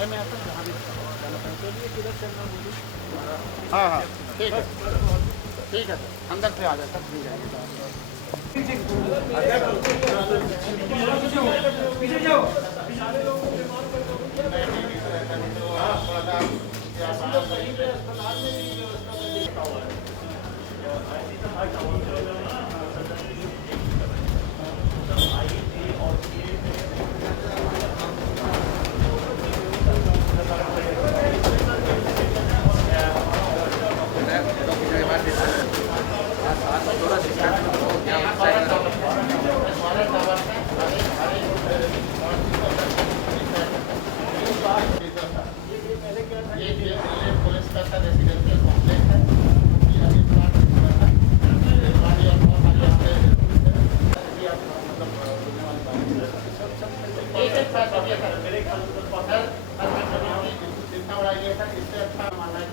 बारे में आता जहाँ भी चलिए किधर चलना बोलिए। हाँ हाँ ठीक है अंदर से आ जाए सर मिल जाएगी। पीछे जाओ। ये पुलिस का रेसिडेंशियल कॉम्प्लेक्स है। ये अभी प्लाट हुआ था। जितना बड़ा ये था इससे अच्छा माना है।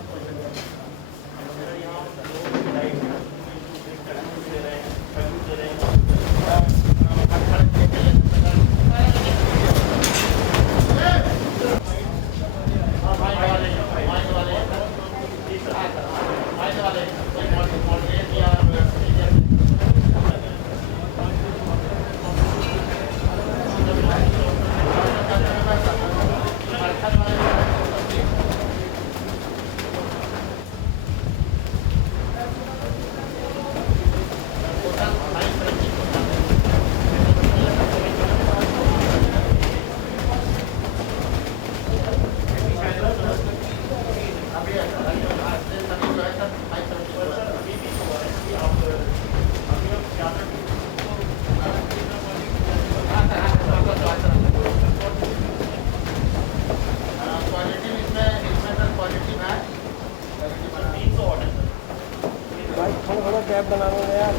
थोड़ा गैप बनाना है यार।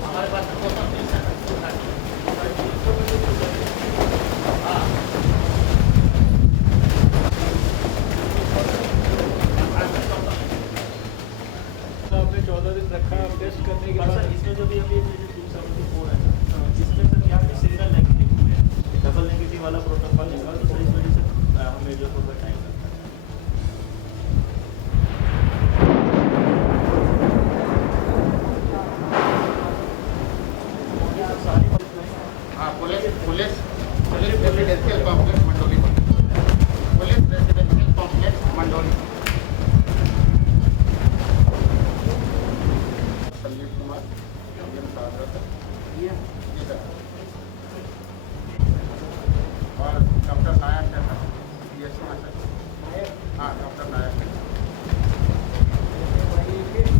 हमारे पास आपने 14 दिन रखा है टेस्ट करने के बाद इसमें जो भी अभी है इसमें सर यहाँ पे सिंगल नेगेटिव है, डबल नेगेटिव वाला प्रोटोकॉल निकाल तो सर इस वजह से हमें जो थोड़ा टाइम लगता है। हाँ police residential complex Mandoli. Police residential complex Mandoli. Sanjeev Kumar ये सर और डॉक्टर नायक है सर DSO है सर। हाँ डॉक्टर नायक है।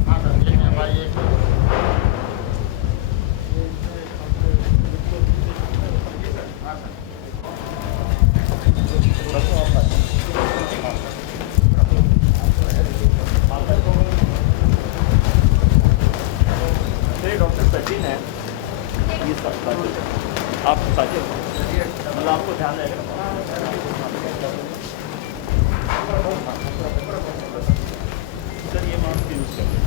हाँ सर ये है भाई एक हाँ सर डॉक्टर सचिन है ये सब आप सचिन मतलब आपको ध्यान रहेगा सर ये मास्क यूज करें।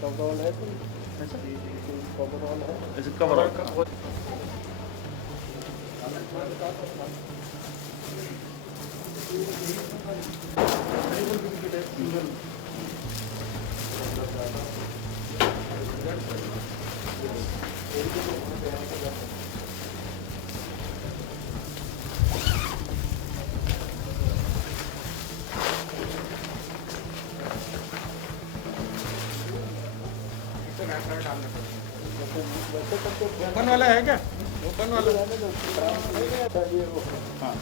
कवर है ऐसे कवर ओपन वाला है क्या? ओपन वाला हाँ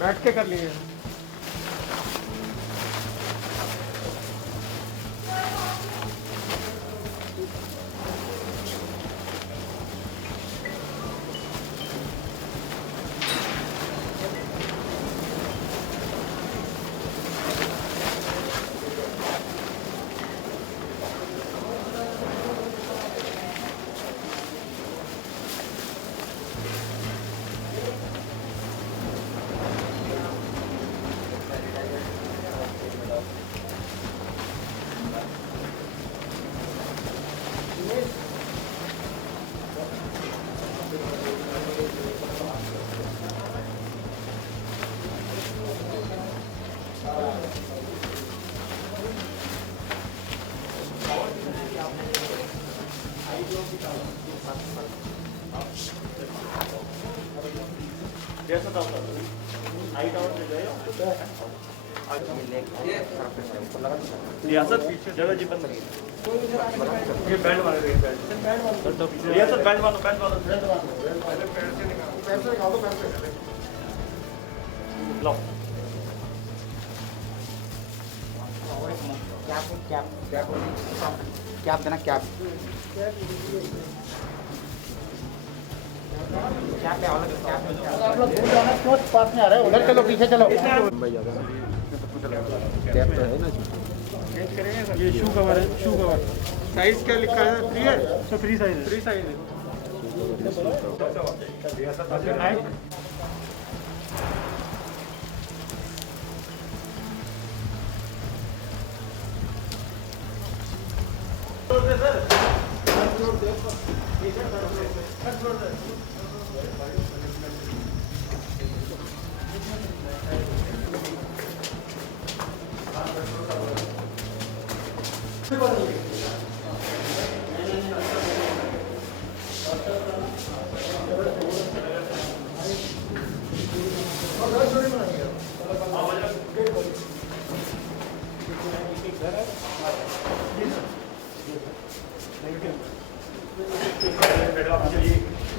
बैठ के कर लिए। जैसा था हाइट आउट ले जाए यहाँ सर पीछे जगह जी बंद ये बैंड मार रही है बैंड ये सर बैंड मारो लो कैप देना कैप आप लोग दूर जाना क्यों पास में आ रहे हो उधर चलो पीछे चलो कैप तो है ना चेंज करेंगे सर ये शू कवर है शू कवर साइज क्या लिखा है 3 है सर फ्री साइज है फ्री साइज है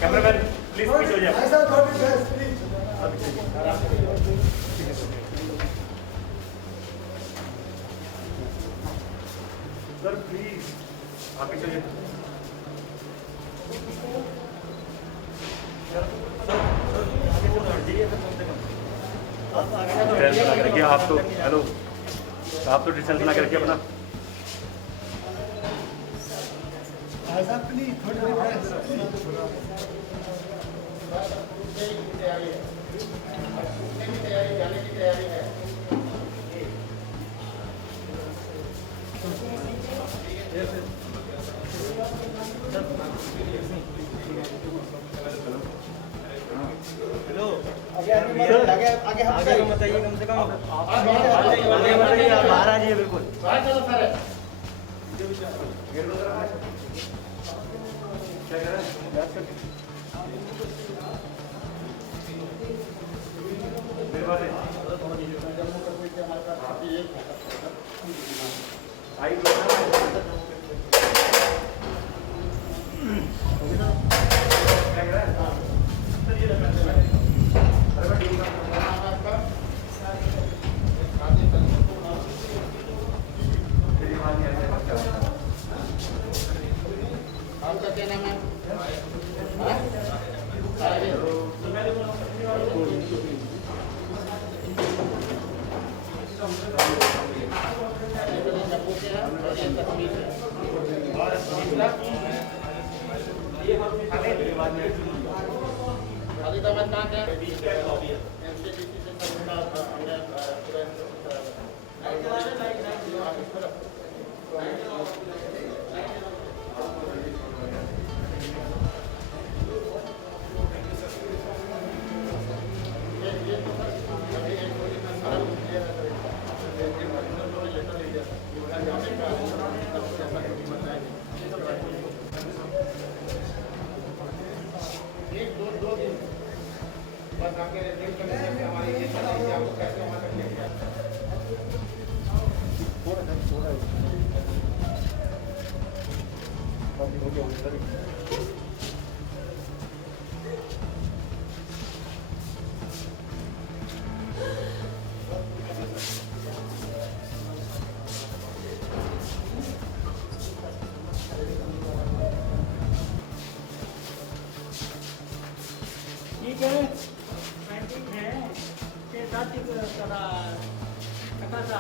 कैमरामैन प्लीज पीछे हो जाए सर प्लीज आप पीछे हो जाए आप तो हेलो आप तो डिस्टेंस बना के रखिए अपना हेलो आगे बताइए कम से कम आगे बताइए बाहर आ जाइए बिल्कुल आपका क्या नाम है बस आपके रेटिंग करने से हमारी ये पता है कि आपको कैसे वहाँ तक लेके जाए ठीक है पेंटिंग है ये साथी को थोड़ा कटा सा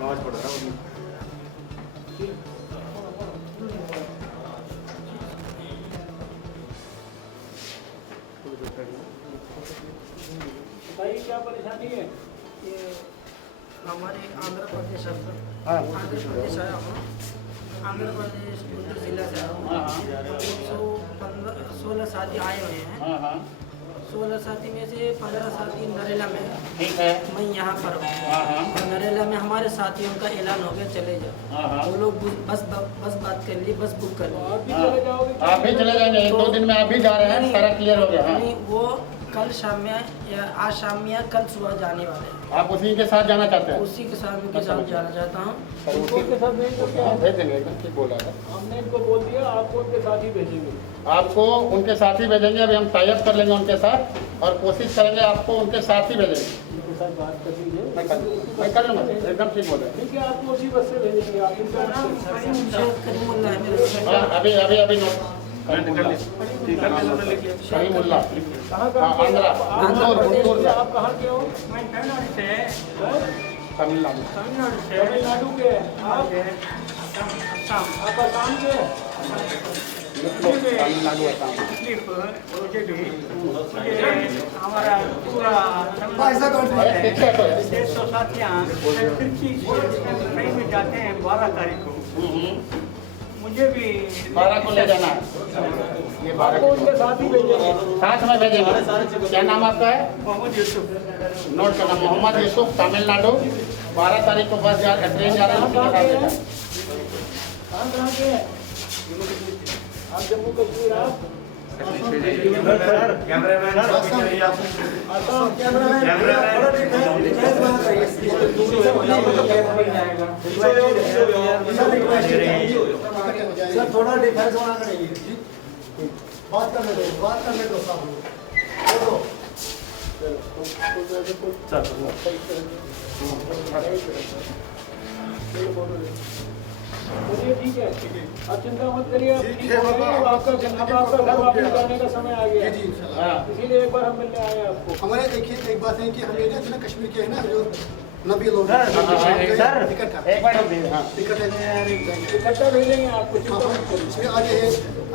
नमाज पढ़ रहा हूँ बताइए क्या परेशानी है ये हमारे आंध्र प्रदेश आंध्र प्रदेश आया हूँ आंध्र प्रदेश गुंटूर जिला से आया हूँ 116 शादी आए हुए हैं 16 साथी में से 15 साथी नरेला में है। ठीक है। मैं यहाँ पर हूँ। हाँ हाँ और नरेला में हमारे साथियों का ऐलान हो गया, चले जाओ। हाँ। वो लोग बस बात कर ली, बस बुक कर ली। आप भी चले जाओगे? आप भी चले जाएंगे, 1-2 दिन में आप भी जा रहे हैं, सारा क्लियर हो गया। हाँ, नहीं, वो कल शाम में या आज शाम में या कल सुबह जाने वाले हैं। आप उसी के साथ जाना चाहते हैं? उसी के साथ जाना चाहता हूँ। उनको के साथ भेज दो क्या? हाँ, भेज देंगे, एकदम ठीक बोला है। हमने इनको बोल दिया, आपको उनके साथ ही भेजेंगे। आपको उनके साथ ही भेजेंगे, अभी हम टाई अप कर लेंगे उनके साथ और कोशिश करेंगे आपको उनके साथ ही भेजेंगे। उनके साथ बात कर लीजिए। मैं कर लूँगा, एकदम ठीक बोल रहे हैं। ठीक है, आपको उसी बस से भेजेंगे। आप इनका नाम करीमुल्ला है मेरा। हाँ, अभी नोट करीमुल्ला, कहाँ हाँ, आंध्रा, गुंटूर का। आप कहाँ के हो? मैं तमिलनाडु से है। तमिलनाडु। तमिलनाडु के। आप आप असम के? तमिलनाडु असम। हमारा पूरा ठीक है तो 100 साथियाँ तिरछी ट्रेन में जाते हैं 12 तारीख को। मुझे भी 12 को ले जाना है। ये 12 आपको उनके साथ ही भेजेंगे। साथ में भेजेंगे। क्या नाम आपका है? मोहम्मद यूसुफ। नोट करना, मोहम्मद यूसुफ, तमिलनाडु। 12 तारीख को बस ट्रेन जा रहा है, उसी के साथ भेजना। आप कहाँ के हैं? आप जम्मू कश्मीर? आप सर थोड़ा डिफरेंस होना चाहिए। बात करने दो सब चलिए, ठीक है। आप चिंता मत करिए, आप ठीक हो गए। अब आपका घर वापस जाने का समय आ गया। जी इसीलिए एक बार हम मिलने आए हैं आपको। हमारे देखिए एक बात है कि हम ये ना कश्मीर के है ना जो नबी लोग सर, टिकट का एक मिनट। हाँ, टिकट है इकट्ठा भेजेंगे आपको, चिंता मत करिए। इसमें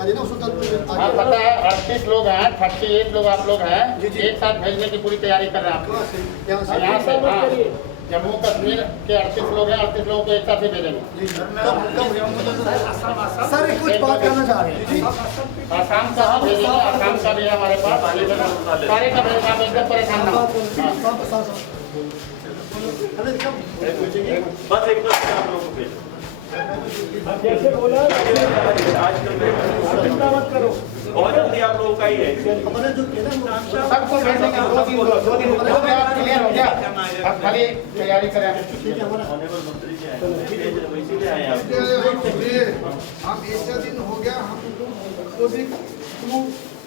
आगे ना सुल्तानपुर में हाँ, पता है 38 लोग हैं, 38 लोग आप लोग हैं। जी, जी। एक साथ भेजने की पूरी तैयारी कर रहे हैं आप। कहाँ से यहाँ से यहाँ से, चिंता मत हाँ, करिए। जम्मू कश्मीर के 38 लोग हैं, 38 लोगों को एक साथ ही भेजेंगे। जी सर एक कुछ बात करना चाह रहे हैं जी। आसाम का भी भेजेंगे, आसाम का भी है हमारे पास। सारे का भेजेंगे, आप एकदम परेशान ना हो। बस एक बार आप लोगों को भेजो। अब जैसे बोला आज कल चिंता मत करो। बहुत जल्दी आप लोगों का ही है। हमारे जो है ना सबको भेजेंगे, 2 दिन हो गया, क्लियर हो गया। अब खाली तैयारी करें। ऑनरेबल मंत्री जी आए, वैसे भी आए आप। हम ऐसा दिन हो गया हमको भी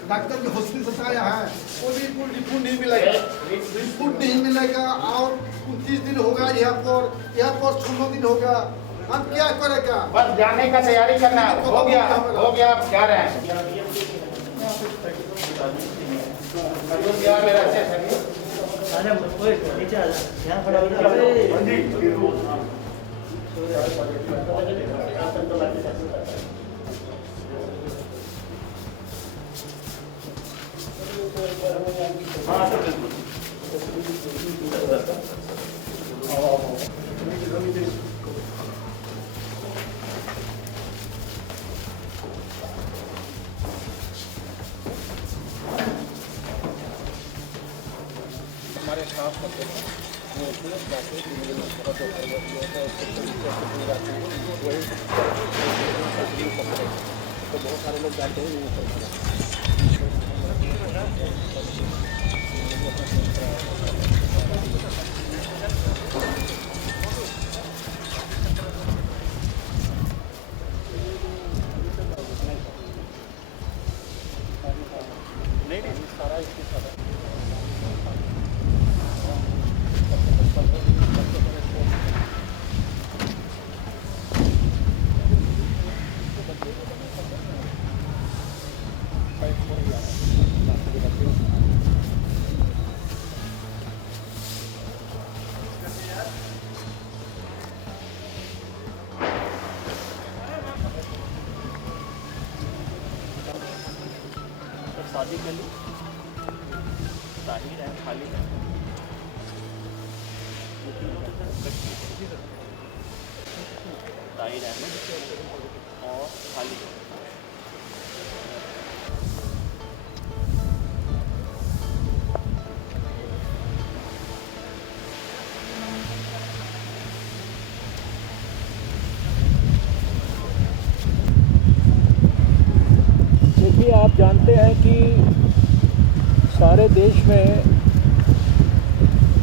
डॉक्टर के हॉस्पिटल से आया है, वो भी रिपोर्ट नहीं मिलेगा। रिपोर्ट नहीं मिलेगा और 29 दिन होगा एयरपोर्ट 16 दिन होगा। हम क्या करेगा? बस जाने का तैयारी करना है। हो गया, आप जा रहे हैं। मेरा अच्छे से नीचे आ जा, यहाँ खड़ा हो जा। हाँ सर, बिल्कुल। हमारे साफ करते हैं वो जाके तो बहुत सारे लोग जाते हैं। शादी कर ली, ताहिर है, खाली है, ताहिर अहमद और खाली है। जानते हैं कि सारे देश में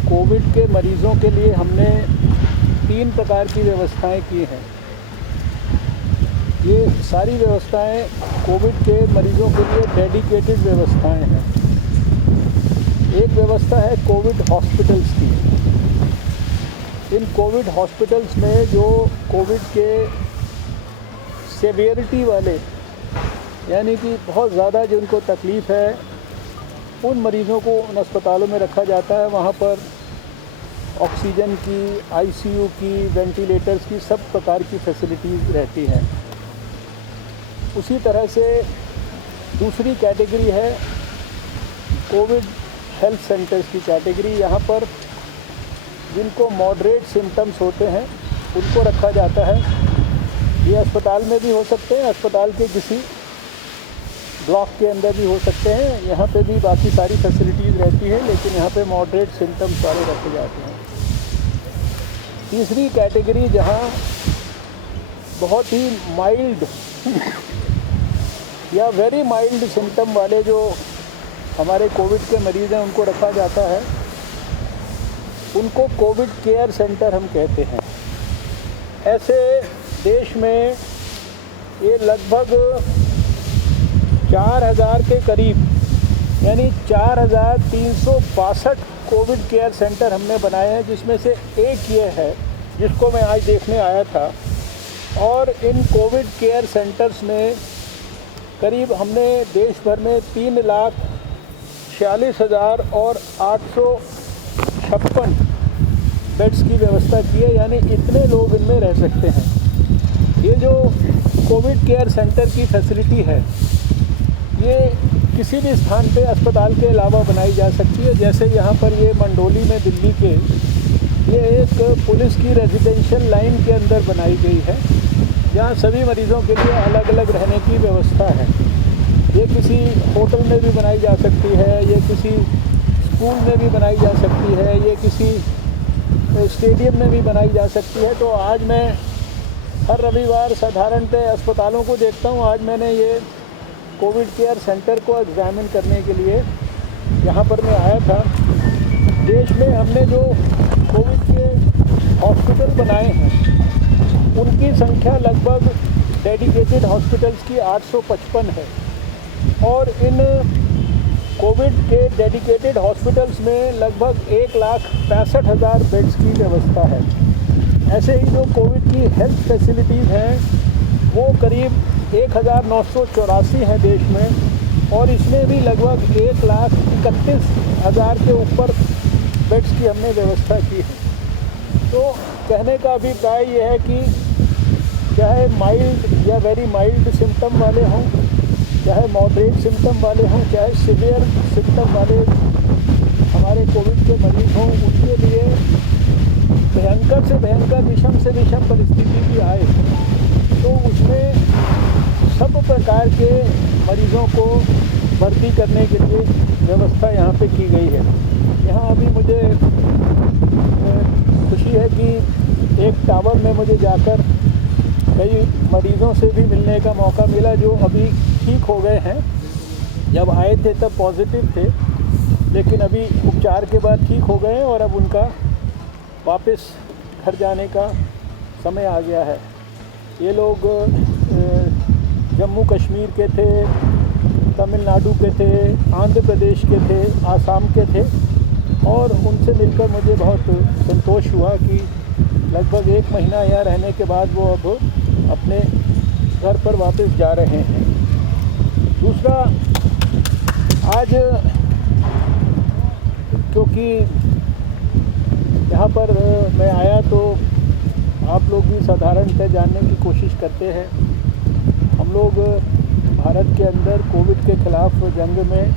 कोविड के मरीज़ों के लिए हमने 3 प्रकार की व्यवस्थाएं की हैं। ये सारी व्यवस्थाएं कोविड के मरीज़ों के लिए डेडिकेटेड व्यवस्थाएं हैं। एक व्यवस्था है कोविड हॉस्पिटल्स की। इन कोविड हॉस्पिटल्स में जो कोविड के सेवियरिटी वाले, यानी कि बहुत ज़्यादा जिनको तकलीफ़ है, उन मरीज़ों को उन अस्पतालों में रखा जाता है। वहाँ पर ऑक्सीजन की, आईसीयू की, वेंटिलेटर्स की सब प्रकार की फैसिलिटीज़ रहती हैं। उसी तरह से दूसरी कैटेगरी है कोविड हेल्थ सेंटर्स की कैटेगरी। यहाँ पर जिनको मॉडरेट सिम्टम्स होते हैं उनको रखा जाता है। ये अस्पताल में भी हो सकते हैं, अस्पताल के किसी ब्लॉक के अंदर भी हो सकते हैं। यहाँ पे भी बाकी सारी फैसिलिटीज़ रहती है, लेकिन यहाँ पे मॉडरेट सिम्टम्स वाले रखे जाते हैं। तीसरी कैटेगरी जहाँ बहुत ही माइल्ड या वेरी माइल्ड सिम्टम वाले जो हमारे कोविड के मरीज़ हैं उनको रखा जाता है। उनको कोविड केयर सेंटर हम कहते हैं। ऐसे देश में ये लगभग 4000 के करीब, यानी 4362 कोविड केयर सेंटर हमने बनाए हैं, जिसमें से एक ये है जिसको मैं आज देखने आया था। और इन कोविड केयर सेंटर्स में करीब हमने देश भर में 3,46,856 बेड्स की व्यवस्था की है, यानी इतने लोग इनमें रह सकते हैं। ये जो कोविड केयर सेंटर की फैसिलिटी है, ये किसी भी स्थान पे अस्पताल के अलावा बनाई जा सकती है। जैसे यहाँ पर ये मंडोली में दिल्ली के, ये एक पुलिस की रेजिडेंशियल लाइन के अंदर बनाई गई है, जहाँ सभी मरीज़ों के लिए अलग अलग रहने की व्यवस्था है। ये किसी होटल में भी बनाई जा सकती है, ये किसी स्कूल में भी बनाई जा सकती है, ये किसी स्टेडियम में भी बनाई जा सकती है। तो आज मैं हर रविवार साधारणतः अस्पतालों को देखता हूँ। आज मैंने ये कोविड केयर सेंटर को एग्जामिन करने के लिए यहाँ पर मैं आया था। देश में हमने जो कोविड के हॉस्पिटल बनाए हैं, उनकी संख्या लगभग डेडिकेटेड हॉस्पिटल्स की 855 है। और इन कोविड के डेडिकेटेड हॉस्पिटल्स में लगभग 1,65,000 बेड्स की व्यवस्था है। ऐसे ही जो कोविड की हेल्थ फैसिलिटीज़ हैं वो करीब 1,984 हैं देश में, और इसमें भी लगभग 1,31,000 के ऊपर बेड्स की हमने व्यवस्था की है। तो कहने का अभिप्राय ये है कि चाहे माइल्ड या वेरी माइल्ड सिम्टम वाले हों, चाहे मॉडरेट सिम्टम वाले हों, चाहे सीवियर सिम्टम वाले हमारे कोविड के मरीज़ हों, उनके लिए भयंकर से भयंकर, विषम से विषम परिस्थिति भी आए तो उसमें सब प्रकार के मरीज़ों को भर्ती करने के लिए व्यवस्था यहाँ पे की गई है। यहाँ अभी मुझे खुशी है कि एक टावर में मुझे जाकर कई मरीज़ों से भी मिलने का मौका मिला जो अभी ठीक हो गए हैं। जब आए थे तब पॉजिटिव थे, लेकिन अभी उपचार के बाद ठीक हो गए और अब उनका वापस घर जाने का समय आ गया है। ये लोग जम्मू कश्मीर के थे, तमिलनाडु के थे, आंध्र प्रदेश के थे, आसाम के थे, और उनसे मिलकर मुझे बहुत संतोष हुआ कि लगभग 1 महीना यहाँ रहने के बाद वो अब अपने घर पर वापस जा रहे हैं। दूसरा, आज क्योंकि यहाँ पर मैं आया तो आप लोग भी साधारणतः जानने की कोशिश करते हैं। हम लोग भारत के अंदर कोविड के ख़िलाफ़ जंग में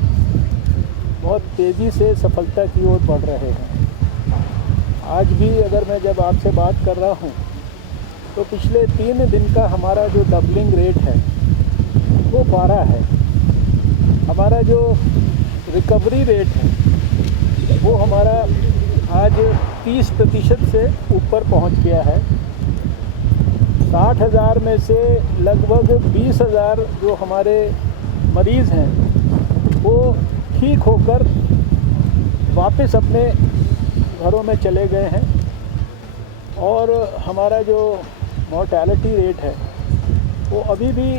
बहुत तेज़ी से सफलता की ओर बढ़ रहे हैं। आज भी अगर मैं जब आपसे बात कर रहा हूँ तो पिछले 3 दिन का हमारा जो डबलिंग रेट है वो 12 है। हमारा जो रिकवरी रेट है वो हमारा आज 30% से ऊपर पहुंच गया है। 60,000 में से लगभग 20,000 जो हमारे मरीज़ हैं वो ठीक होकर वापस अपने घरों में चले गए हैं और हमारा जो मॉर्टेलिटी रेट है वो अभी भी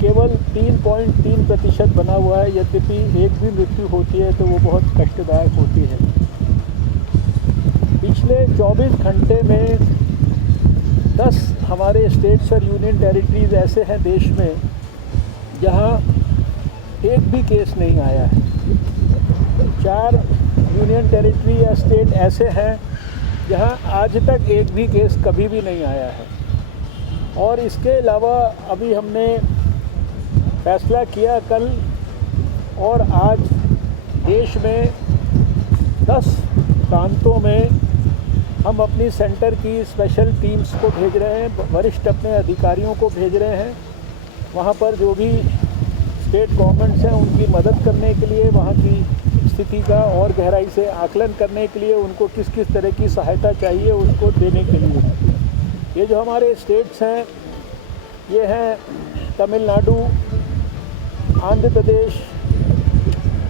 केवल 3.3% बना हुआ है। यद्यपि एक भी मृत्यु होती है तो वो बहुत कष्टदायक होती है। पिछले 24 घंटे में 10 हमारे स्टेट्स और यूनियन टेरिटरीज़ ऐसे हैं देश में जहां एक भी केस नहीं आया है। 4 यूनियन टेरिटरी या स्टेट ऐसे हैं जहां आज तक एक भी केस कभी भी नहीं आया है। और इसके अलावा अभी हमने फैसला किया कल और आज देश में 10 प्रांतों में हम अपनी सेंटर की स्पेशल टीम्स को भेज रहे हैं, वरिष्ठ अपने अधिकारियों को भेज रहे हैं। वहाँ पर जो भी स्टेट गवर्नमेंट्स हैं उनकी मदद करने के लिए, वहाँ की स्थिति का और गहराई से आकलन करने के लिए, उनको किस किस तरह की सहायता चाहिए उसको देने के लिए। ये जो हमारे स्टेट्स हैं ये हैं तमिलनाडु, आंध्र प्रदेश,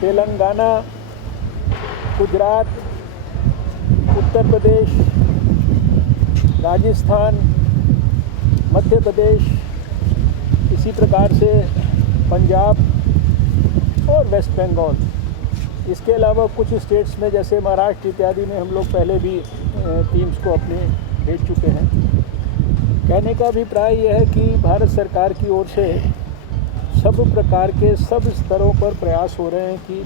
तेलंगाना, गुजरात, उत्तर प्रदेश, राजस्थान, मध्य प्रदेश, इसी प्रकार से पंजाब और वेस्ट बंगाल। इसके अलावा कुछ स्टेट्स में जैसे महाराष्ट्र इत्यादि में हम लोग पहले भी टीम्स को अपने भेज चुके हैं। कहने का अभिप्राय यह है कि भारत सरकार की ओर से सब प्रकार के सब स्तरों पर प्रयास हो रहे हैं कि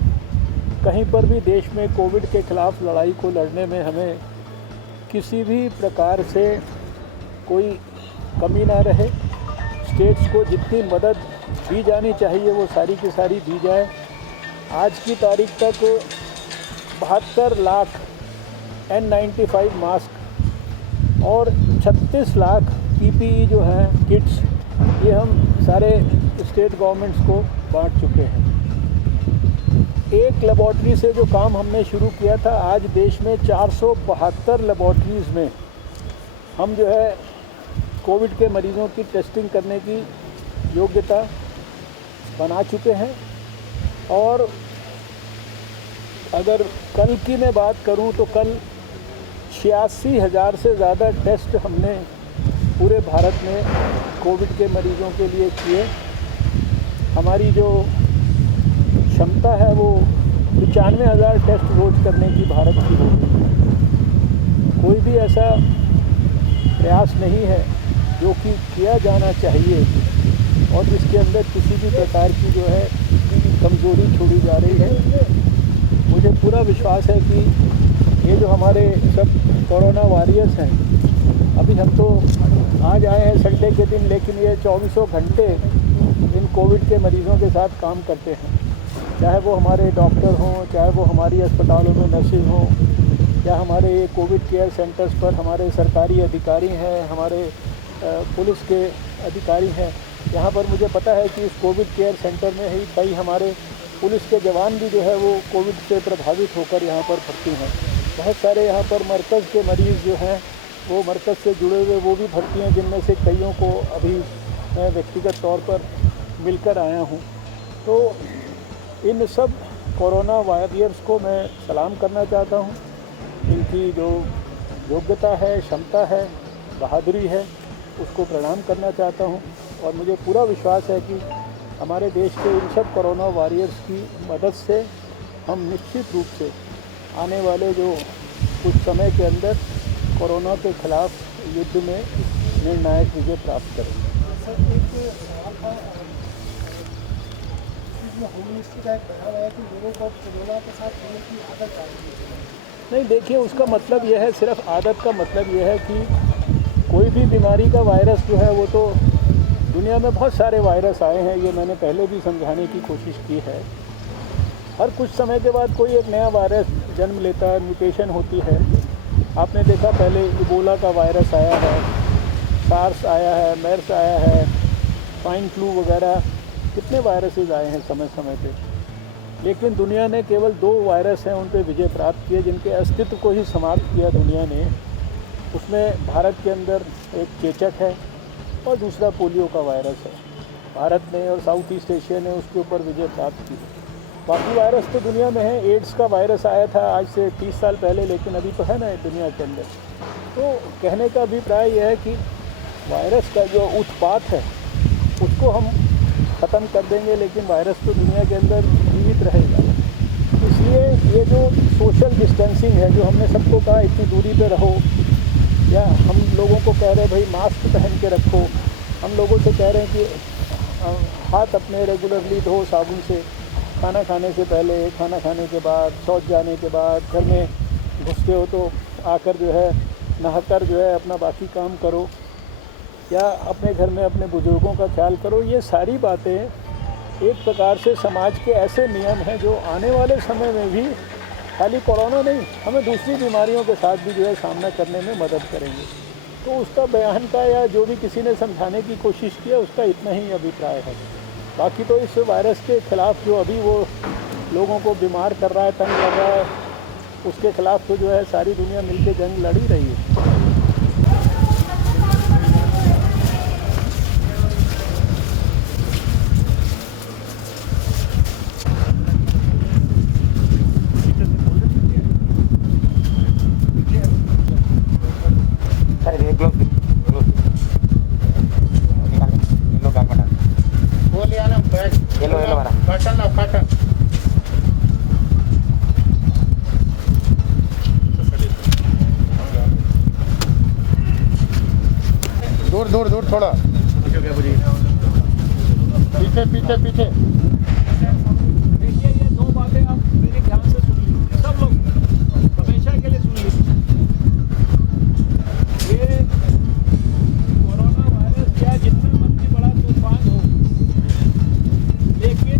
कहीं पर भी देश में कोविड के ख़िलाफ़ लड़ाई को लड़ने में हमें किसी भी प्रकार से कोई कमी ना रहे। स्टेट्स को जितनी मदद दी जानी चाहिए वो सारी की सारी दी जाए। आज की तारीख तक 72 लाख N95 मास्क और 36 लाख PPE जो हैं किट्स, ये हम सारे स्टेट गवर्नमेंट्स को बांट चुके हैं। एक लेबॉर्ट्री से जो काम हमने शुरू किया था, आज देश में 472 लेबॉर्ट्रीज़ में हम जो है कोविड के मरीज़ों की टेस्टिंग करने की योग्यता बना चुके हैं। और अगर कल की मैं बात करूं तो कल 86,000 से ज़्यादा टेस्ट हमने पूरे भारत में कोविड के मरीज़ों के लिए किए। हमारी जो क्षमता है वो 95,000 टेस्ट रोज़ करने की भारत की होगी। कोई भी ऐसा प्रयास नहीं है जो कि किया जाना चाहिए और इसके अंदर किसी भी प्रकार की जो है कमज़ोरी छोड़ी जा रही है। मुझे पूरा विश्वास है कि ये जो हमारे सब कोरोना वॉरियर्स हैं, अभी हम तो आज आए हैं संडे के दिन, लेकिन ये 24 घंटे इन कोविड के मरीज़ों के साथ काम करते हैं। चाहे वो हमारे डॉक्टर हों, चाहे वो हमारी अस्पतालों में नर्सेज हों, या हमारे कोविड केयर सेंटर्स पर हमारे सरकारी अधिकारी हैं, हमारे पुलिस के अधिकारी हैं। यहाँ पर मुझे पता है कि इस कोविड केयर सेंटर में ही कई हमारे पुलिस के जवान भी जो है वो कोविड से प्रभावित होकर यहाँ पर भर्ती हैं। बहुत सारे यहाँ पर मरकज़ के मरीज़ जो हैं वो मरकज़ से जुड़े हुए वो भी भर्ती हैं, जिनमें से कईयों को अभी मैं व्यक्तिगत तौर पर मिलकर आया हूँ। तो इन सब कोरोना वॉरियर्स को मैं सलाम करना चाहता हूँ। इनकी जो योग्यता है, क्षमता है, बहादुरी है, उसको प्रणाम करना चाहता हूँ। और मुझे पूरा विश्वास है कि हमारे देश के इन सब कोरोना वॉरियर्स की मदद से हम निश्चित रूप से आने वाले जो कुछ समय के अंदर कोरोना के खिलाफ युद्ध में निर्णायक विजय प्राप्त करेंगे। नहीं, देखिए, उसका मतलब यह है, सिर्फ आदत का मतलब यह है कि कोई भी बीमारी का वायरस जो है वो तो दुनिया में बहुत सारे वायरस आए हैं, ये मैंने पहले भी समझाने की कोशिश की है। हर कुछ समय के बाद कोई एक नया वायरस जन्म लेता है, म्यूटेशन होती है। आपने देखा पहले इबोला का वायरस आया है, सार्स आया है, मेर्स आया है, स्वाइन फ्लू वगैरह, कितने वायरसेस आए हैं समय समय पे। लेकिन दुनिया ने केवल 2 वायरस हैं उन पर विजय प्राप्त किए, जिनके अस्तित्व को ही समाप्त किया दुनिया ने। उसमें भारत के अंदर एक चेचक है और दूसरा पोलियो का वायरस है। भारत ने और साउथ ईस्ट एशिया ने उसके ऊपर विजय प्राप्त की। बाकी वायरस तो दुनिया में है, एड्स का वायरस आया था आज से 30 साल पहले, लेकिन अभी तो है ना दुनिया के अंदर। तो कहने का अभिप्राय यह है कि वायरस का जो उत्पात है उसको हम ख़त्म कर देंगे, लेकिन वायरस तो दुनिया के अंदर जीवित रहेगा। इसलिए ये जो सोशल डिस्टेंसिंग है, जो हमने सबको कहा इतनी दूरी पे रहो, या हम लोगों को कह रहे हैं भाई मास्क पहन के रखो, हम लोगों से कह रहे हैं कि हाथ अपने रेगुलरली धो साबुन से, खाना खाने से पहले, खाना खाने के बाद, शौच जाने के बाद, घर में घुसते हो तो आकर जो है नहाकर जो है अपना बाकी काम करो, या अपने घर में अपने बुज़ुर्गों का ख्याल करो। ये सारी बातें एक प्रकार से समाज के ऐसे नियम हैं जो आने वाले समय में भी खाली कोरोना नहीं, हमें दूसरी बीमारियों के साथ भी जो है सामना करने में मदद करेंगे। तो उसका बयान का या जो भी किसी ने समझाने की कोशिश किया उसका इतना ही अभिप्राय है। बाकी तो इस वायरस के ख़िलाफ़ जो अभी वो लोगों को बीमार कर रहा है, तंग कर रहा है, उसके ख़िलाफ़ तो जो है सारी दुनिया मिलकर जंग लड़ी रही है। दूर थोड़ा पीछे। देखिए, ये दो बातें आप मेरे ध्यान से सुन लीजिए, सब लोग हमेशा के लिए सुन लीजिए। ये कोरोना वायरस या जितना मर्जी बड़ा तूफान हो, लेकिन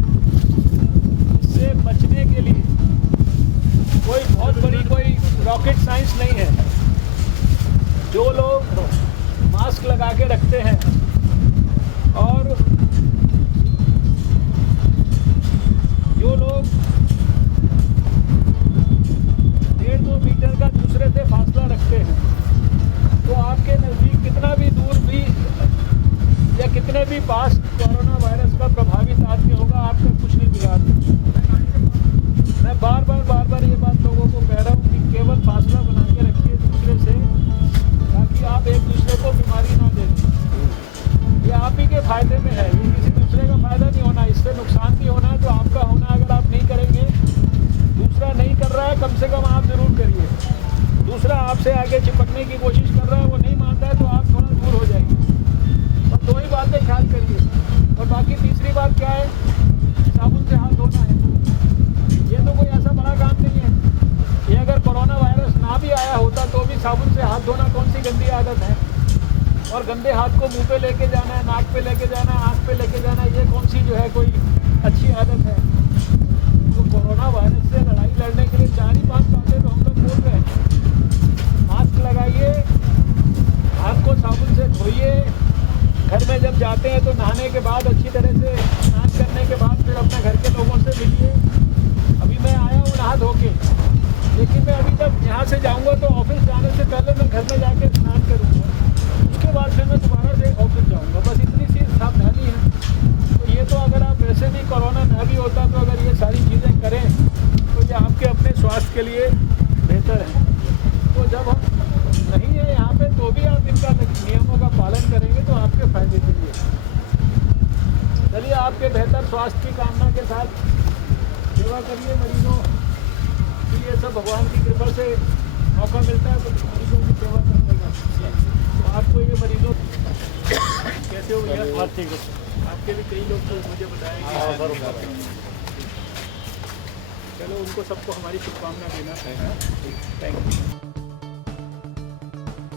इससे बचने के लिए कोई बहुत बड़ी कोई रॉकेट साइंस नहीं है। जो लोग मास्क लगा के रखते हैं और जो लोग 1.5-2 मीटर का दूसरे से फासला रखते हैं, तो आपके नज़दीक कितना भी दूर भी या कितने भी पास कोरोना वायरस का प्रभावित आदमी होगा, आपका कुछ नहीं बिगाड़ सकता। मैं बार बार ये बात लोगों को कह रहा हूँ कि केवल फासला बना के रखिए दूसरे से, ताकि आप एक दूसरे को बीमारी ना दे दें। ये आप ही के फ़ायदे में है, ये किसी दूसरे का फ़ायदा नहीं होना, इससे नुकसान नहीं होना। तो आपका होना अगर आप नहीं करेंगे, दूसरा नहीं कर रहा है, कम से कम आप ज़रूर करिए। दूसरा आपसे आगे चिपकने की कोशिश कर रहा है, वो नहीं मानता है, तो आप थोड़ा दूर हो जाएंगे। बस दो ही बातें ख्याल करिए। और बाकी तीसरी बात क्या है, साबुन से हाथ धोना है। ये तो कोई ऐसा बड़ा काम नहीं है। ये अगर कोरोना वायरस ना भी आया होता तो भी साबुन से हाथ धोना कौन सी गंदी आदत है? और गंदे हाथ को मुंह पे लेके जाना है, नाक पे लेके जाना है, आँख पे लेके जाना है, ये कौन सी जो है कोई अच्छी आदत है? तो कोरोना वायरस से लड़ाई लड़ने के लिए 4 ही 5 बातें तो हम लोग बोल रहे हैं। मास्क लगाइए, हाथ को साबुन से धोइए, घर में जब जाते हैं तो नहाने के बाद अच्छी तरह से स्नान करने के बाद फिर अपने घर के लोगों से मिलिए। अभी मैं आया हूँ नहा धो के, लेकिन मैं अभी जब यहाँ से जाऊँगा तो ऑफिस जाने से पहले मैं घर में जाके स्नान करूँगा, उसके बाद फिर मैं दोबारा से ऑफिस जाऊँगा। बस इतनी सी सावधानी है। तो ये तो अगर आप वैसे भी कोरोना ना भी होता तो अगर ये सारी चीज़ें करें तो ये आपके अपने स्वास्थ्य के लिए बेहतर है। तो जब हम नहीं है यहाँ पे तो भी आप इनका नियमों का पालन करेंगे तो आपके फ़ायदे के लिए। चलिए, आपके बेहतर स्वास्थ्य की कामना के साथ सेवा करिए मरीजों की। ये सब भगवान की कृपा से मौका मिलता है तो मरीजों की सेवा करने का। तो आपको ये मरीजों कैसे हो भैया? हाँ, ठीक है। आपके भी कई लोग तो मुझे बताएंगे। चलो, उनको सबको हमारी शुभकामना देना है। Thank you.